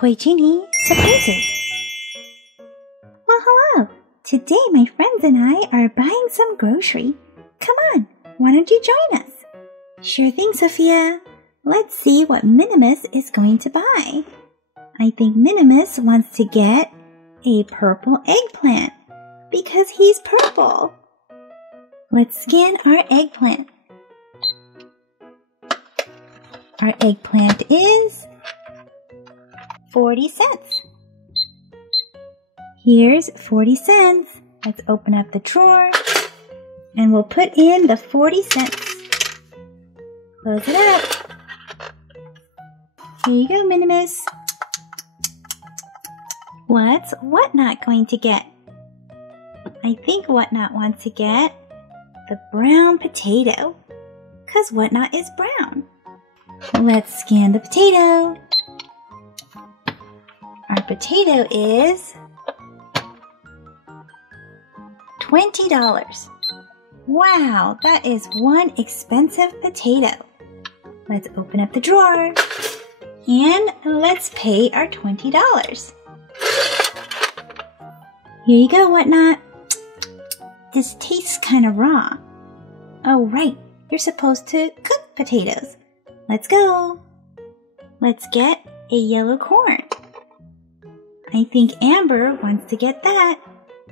Toy Genie surprises. Well, hello. Today my friends and I are buying some grocery. Come on, why don't you join us? Sure thing, Sophia. Let's see what Minimus is going to buy. I think Minimus wants to get a purple eggplant because he's purple. Let's scan our eggplant. Our eggplant is 40 cents. Here's 40 cents. Let's open up the drawer and we'll put in the 40 cents. Close it up. Here you go, Minimus. What's Whatnaught going to get? I think Whatnaught wants to get the brown potato, because Whatnaught is brown. Let's scan the potato. Our potato is $20. Wow, that is one expensive potato. Let's open up the drawer and let's pay our $20. Here you go, Whatnaught. This tastes kind of raw. Oh, right. You're supposed to cook potatoes. Let's go. Let's get a yellow corn. I think Amber wants to get that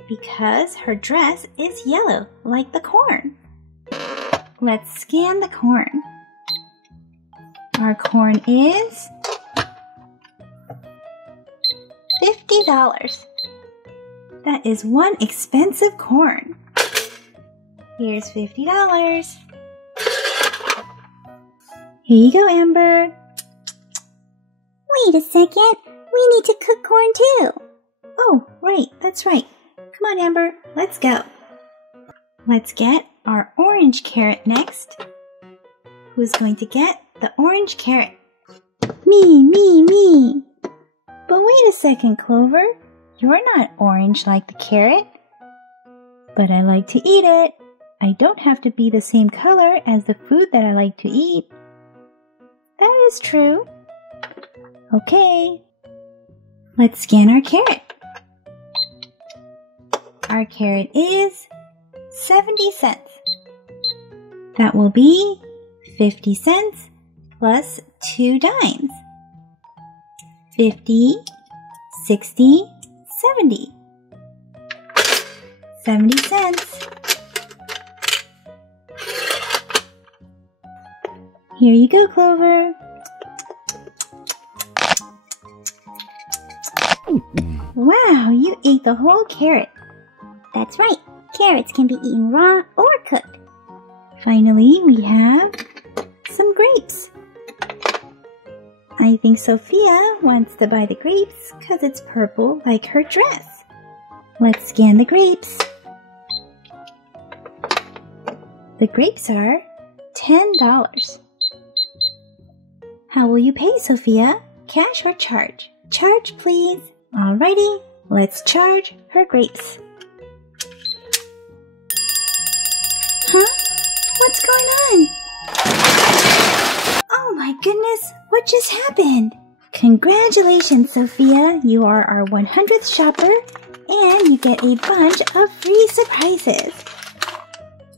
because her dress is yellow like the corn. Let's scan the corn. Our corn is $50. That is one expensive corn. Here's $50. Here you go, Amber. Wait a second. We need to cook corn too. Oh, right. That's right. Come on, Amber. Let's go. Let's get our orange carrot next. Who's going to get the orange carrot? Me. But wait a second, Clover. You're not orange like the carrot. But I like to eat it. I don't have to be the same color as the food that I like to eat. That is true. Okay. Let's scan our carrot. Our carrot is 70 cents. That will be 50 cents plus 2 dimes. 50, 60, 70. 70 cents. Here you go, Clover. Wow, you ate the whole carrot. That's right. Carrots can be eaten raw or cooked. Finally, we have some grapes. I think Sophia wants to buy the grapes because it's purple like her dress. Let's scan the grapes. The grapes are $10. How will you pay, Sophia? Cash or charge? Charge, please. Alrighty, let's charge her grapes. Huh? What's going on? Oh my goodness, what just happened? Congratulations, Sophia. You are our 100th shopper and you get a bunch of free surprises.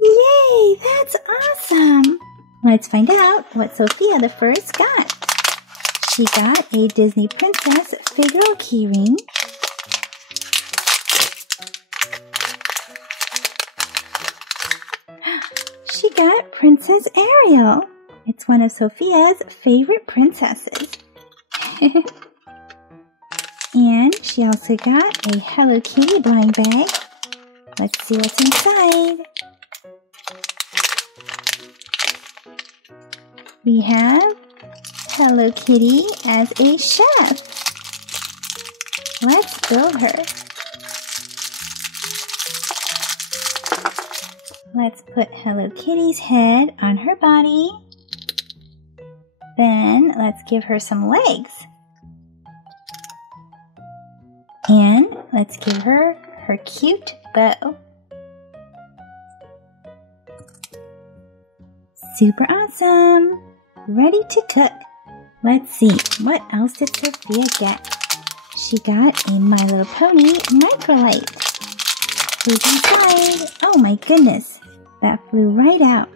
Yay, that's awesome. Let's find out what Sophia the First got. She got a Disney Princess Figaro keyring. She got Princess Ariel. It's one of Sophia's favorite princesses. And she also got a Hello Kitty blind bag. Let's see what's inside. We have Hello Kitty as a chef. Let's build her. Let's put Hello Kitty's head on her body. Then let's give her some legs. And let's give her her cute bow. Super awesome! Ready to cook. Let's see, what else did Sophia get? She got a My Little Pony microlight. Who's inside? Oh my goodness, that flew right out.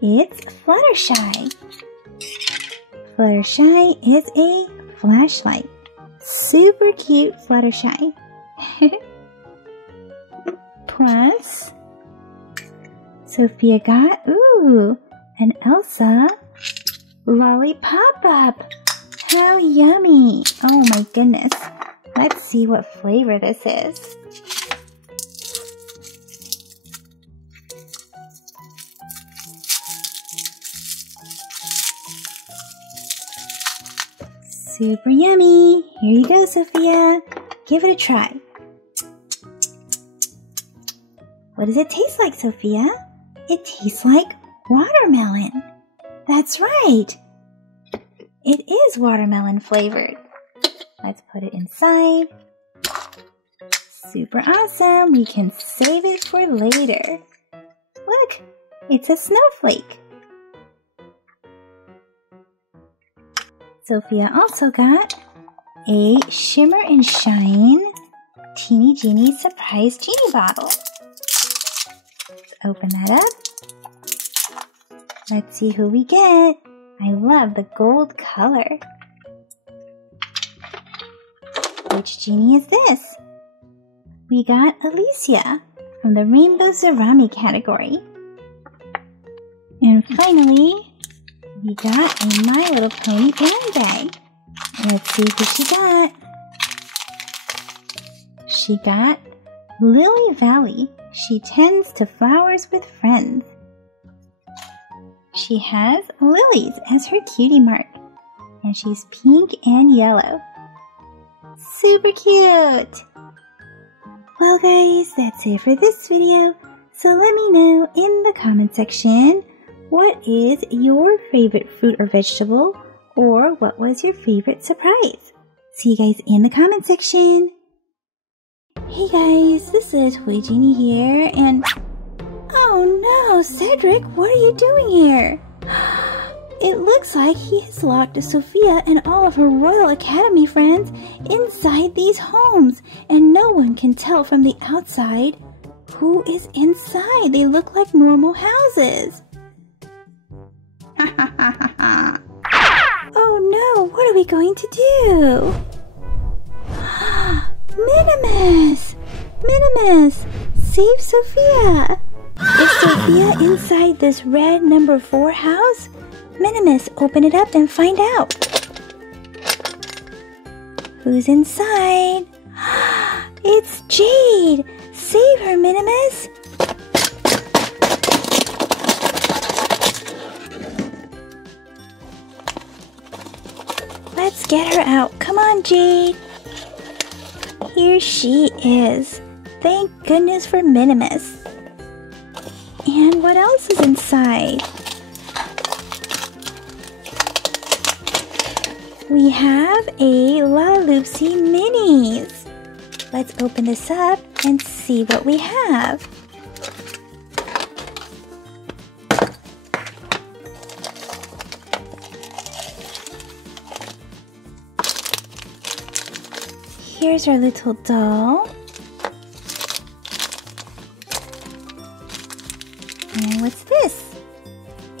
It's Fluttershy. Fluttershy is a flashlight. Super cute Fluttershy. Plus, Sofia got, an Elsa lollipop up. How yummy. Oh my goodness. Let's see what flavor this is. Super yummy. Here you go, Sofia. Give it a try. What does it taste like, Sofia? It tastes like watermelon. That's right. It is watermelon flavored. Let's put it inside. Super awesome. We can save it for later. Look, it's a snowflake. Sofia also got a Shimmer and Shine Teeny Genie Surprise Genie Bottle. Let's open that up. Let's see who we get. I love the gold color. Which genie is this? We got Alicia from the Rainbow Zarami category. And finally, we got a My Little Pony Airing Bag. Let's see who she got. She got Lily Valley. She tends to flowers with friends. She has lilies as her cutie mark. And she's pink and yellow. Super cute! Well guys, that's it for this video. So let me know in the comment section, what is your favorite fruit or vegetable? Or what was your favorite surprise? See you guys in the comment section. Hey guys, this is Toy Genie here, and oh no, Cedric, what are you doing here? It looks like he has locked Sofia and all of her Royal Academy friends inside these homes, and no one can tell from the outside who is inside. They look like normal houses. Oh no, what are we going to do? Minimus! Minimus! Save Sofia! Is Sofia inside this red number 4 house? Minimus, open it up and find out. Who's inside? It's Jade! Save her, Minimus! Let's get her out. Come on, Jade. Here she is. Thank goodness for Minimus. And what else is inside? We have a La Loopsy Minis. Let's open this up and see what we have. Here's our little doll. And what's this?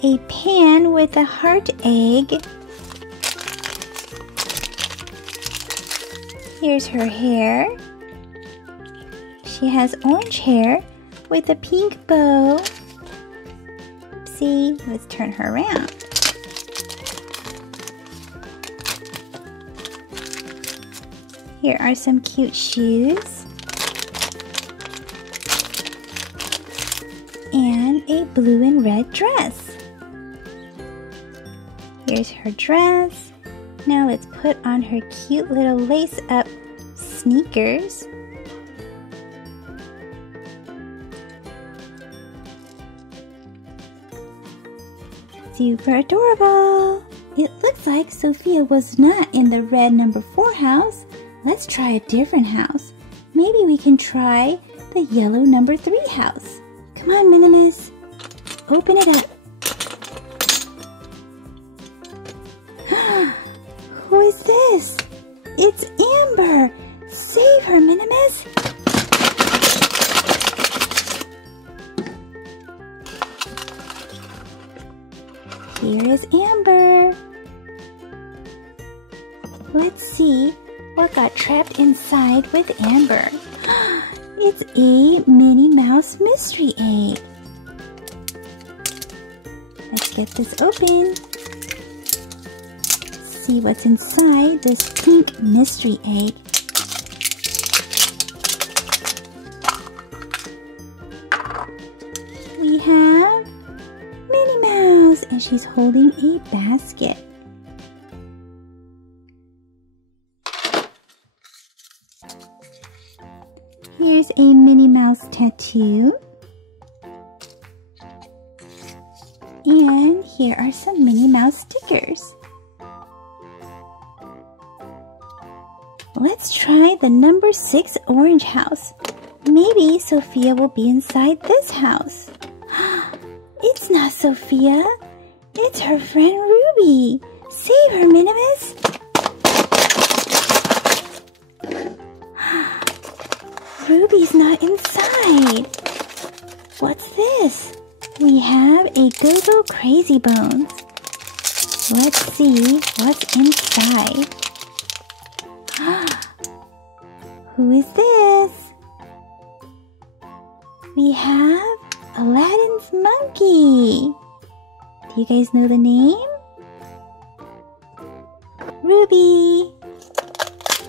A pan with a heart egg. Here's her hair. She has orange hair with a pink bow. Oopsie, let's turn her around. Here are some cute shoes. And a blue and red dress. Here's her dress. Now let's put on her cute little lace-up sneakers. Super adorable! It looks like Sofia was not in the red number 4 house. Let's try a different house. Maybe we can try the yellow number 3 house. Come on, Minimus. Open it up. Who is this? It's Amber! Save her, Minimus! Here is Amber. Let's see what got trapped inside with Amber. It's a Minnie Mouse mystery egg. Let's get this open. See what's inside this pink mystery egg. We have Minnie Mouse, and she's holding a basket. Here's a Minnie Mouse tattoo. And here are some Minnie Mouse stickers. Let's try the number 6 orange house. Maybe Sofia will be inside this house. It's not Sofia. It's her friend Ruby. Save her, Minimus. Ruby's not inside. What's this? We have a Go-Go Crazy Bones. Let's see what's inside. Who is this? We have Aladdin's monkey. Do you guys know the name? Ruby.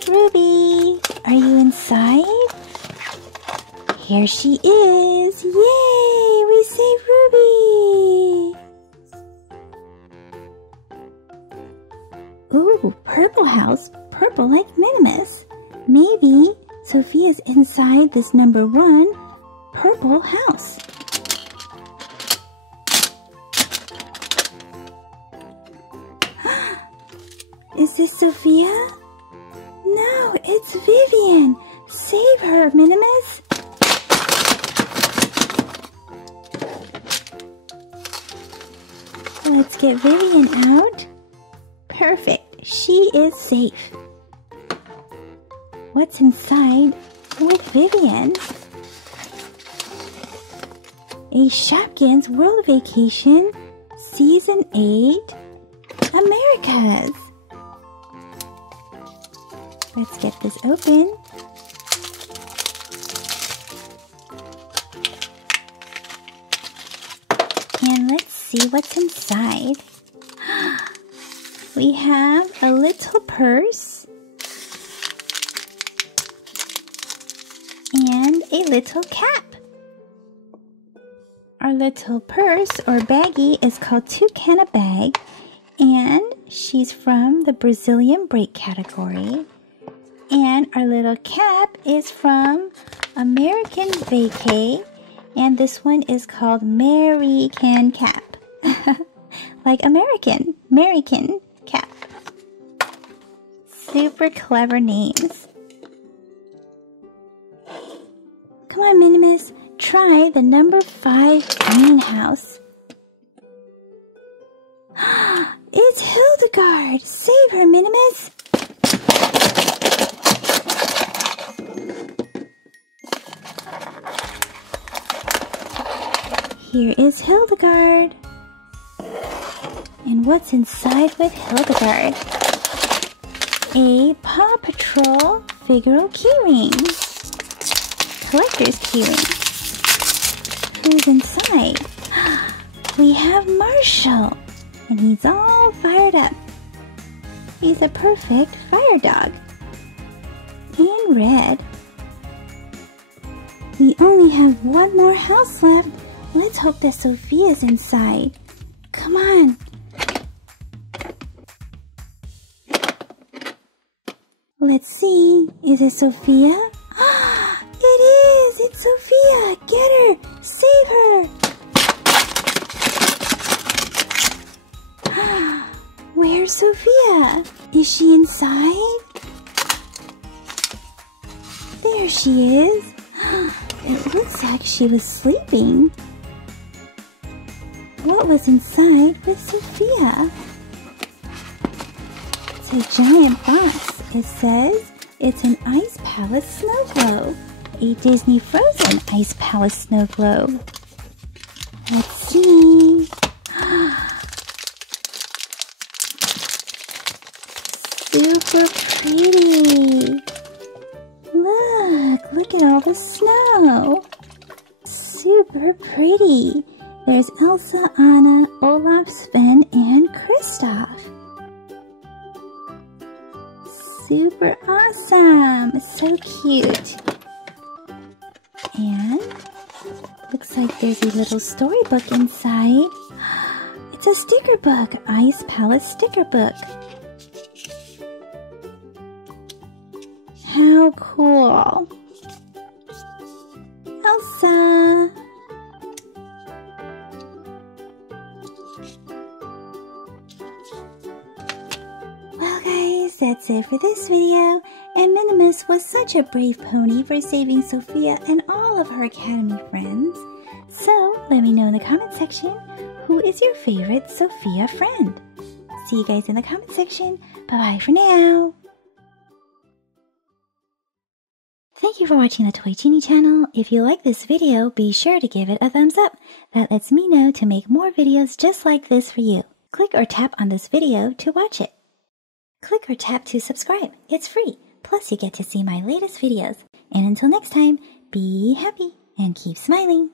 Ruby, are you inside? Here she is! Yay! We saved Ruby! Ooh, purple house. Purple like Minimus. Maybe Sofia's inside this number 1 purple house. Is this Sofia? No, it's Vivian! Save her, Minimus! Let's get Vivian out. Perfect. She is safe. What's inside with Vivian? A Shopkins World Vacation Season 8 Americas. Let's get this open. And let's see what's inside. We have a little purse and a little cap. Our little purse or baggie is called Toucan Bag, and she's from the Brazilian break category. And our little cap is from American Vacay, and this one is called American Cap. Like American Cap. Super clever names. Come on, Minimus, try the number 5 greenhouse. It's Hildegard! Save her, Minimus! Here is Hildegard. And what's inside with Hildegard? A Paw Patrol Figaro keyring. Collector's keyring. Who's inside? We have Marshall. And he's all fired up. He's a perfect fire dog. In red. We only have one more house left. Let's hope that Sofia's inside. Come on. Let's see. Is it Sofia? It is! It's Sofia! Get her! Save her! Where's Sofia? Is she inside? There she is. It looks like she was sleeping. What was inside with Sofia? It's a giant box. It says it's an Ice Palace snow globe. A Disney Frozen Ice Palace snow globe. Let's see. Super pretty. Look at all the snow. Super pretty. There's Elsa, Anna, Olaf, Sven, and Kristoff. Super awesome. So cute. And looks like there's a little storybook inside. It's a sticker book. Ice Palace sticker book. How cool. Elsa. Well guys, that's it for this video. And Minimus was such a brave pony for saving Sofia and all of her Academy friends. So let me know in the comment section, who is your favorite Sofia friend? See you guys in the comment section. Bye-bye for now. Thank you for watching the Toy Genie channel. If you like this video, be sure to give it a thumbs up. That lets me know to make more videos just like this for you. Click or tap on this video to watch it. Click or tap to subscribe. It's free. Plus you get to see my latest videos. And until next time, be happy and keep smiling.